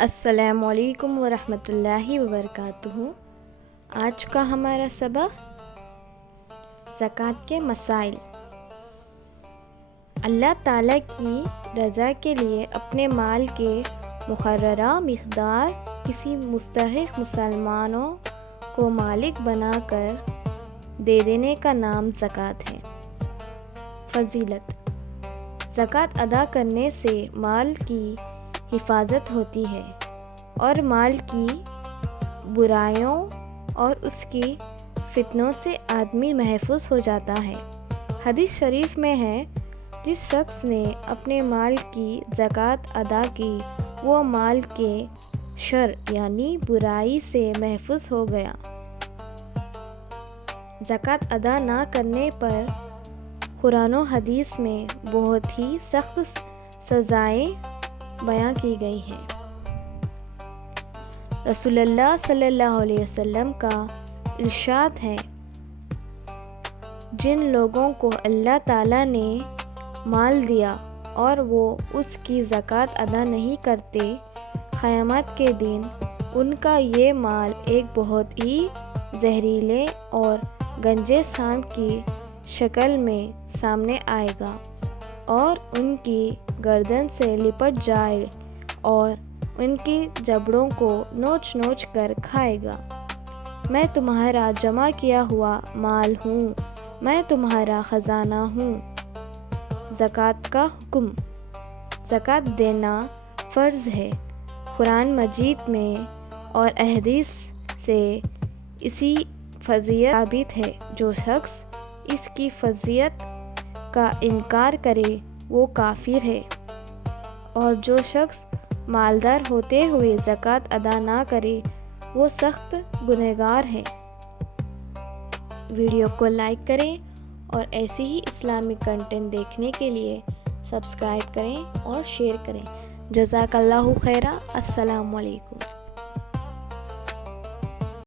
السلام علیکم ورحمۃ اللہ وبرکاتہ۔ آج کا ہمارا سبق زکوٰۃ کے مسائل۔ اللہ تعالیٰ کی رضا کے لیے اپنے مال کے مقررہ مقدار کسی مستحق مسلمانوں کو مالک بنا کر دے دینے کا نام زکوٰۃ ہے۔ فضیلت: زکوٰۃ ادا کرنے سے مال کی حفاظت ہوتی ہے اور مال کی برائیوں اور اس کی فتنوں سے آدمی محفوظ ہو جاتا ہے۔ حدیث شریف میں ہے، جس شخص نے اپنے مال کی زکوٰۃ ادا کی وہ مال کے شر یعنی برائی سے محفوظ ہو گیا۔ زکوٰۃ ادا نہ کرنے پر قرآن و حدیث میں بہت ہی سخت سزائیں بیان کی گئی ہیں۔ رسول اللہ صلی اللہ علیہ وسلم کا ارشاد ہے، جن لوگوں کو اللہ تعالیٰ نے مال دیا اور وہ اس کی زکوٰۃ ادا نہیں کرتے، قیامت کے دن ان کا یہ مال ایک بہت ہی زہریلے اور گنجے سانپ کی شکل میں سامنے آئے گا اور ان کی گردن سے لپٹ جائے اور ان کی جبڑوں کو نوچ نوچ کر کھائے گا۔ میں تمہارا جمع کیا ہوا مال ہوں، میں تمہارا خزانہ ہوں۔ زکوٰۃ کا حکم: زکوٰۃ دینا فرض ہے۔ قرآن مجید میں اور احادیث سے اسی فضیلت ثابت ہے۔ جو شخص اس کی فضیلت کا انکار کرے وہ کافر ہے، اور جو شخص مالدار ہوتے ہوئے زکوٰۃ ادا نہ کرے وہ سخت گنہگار ہے۔ ویڈیو کو لائک کریں اور ایسی ہی اسلامک کنٹینٹ دیکھنے کے لیے سبسکرائب کریں اور شیئر کریں۔ جزاک اللہ خیرا۔ السلام علیکم۔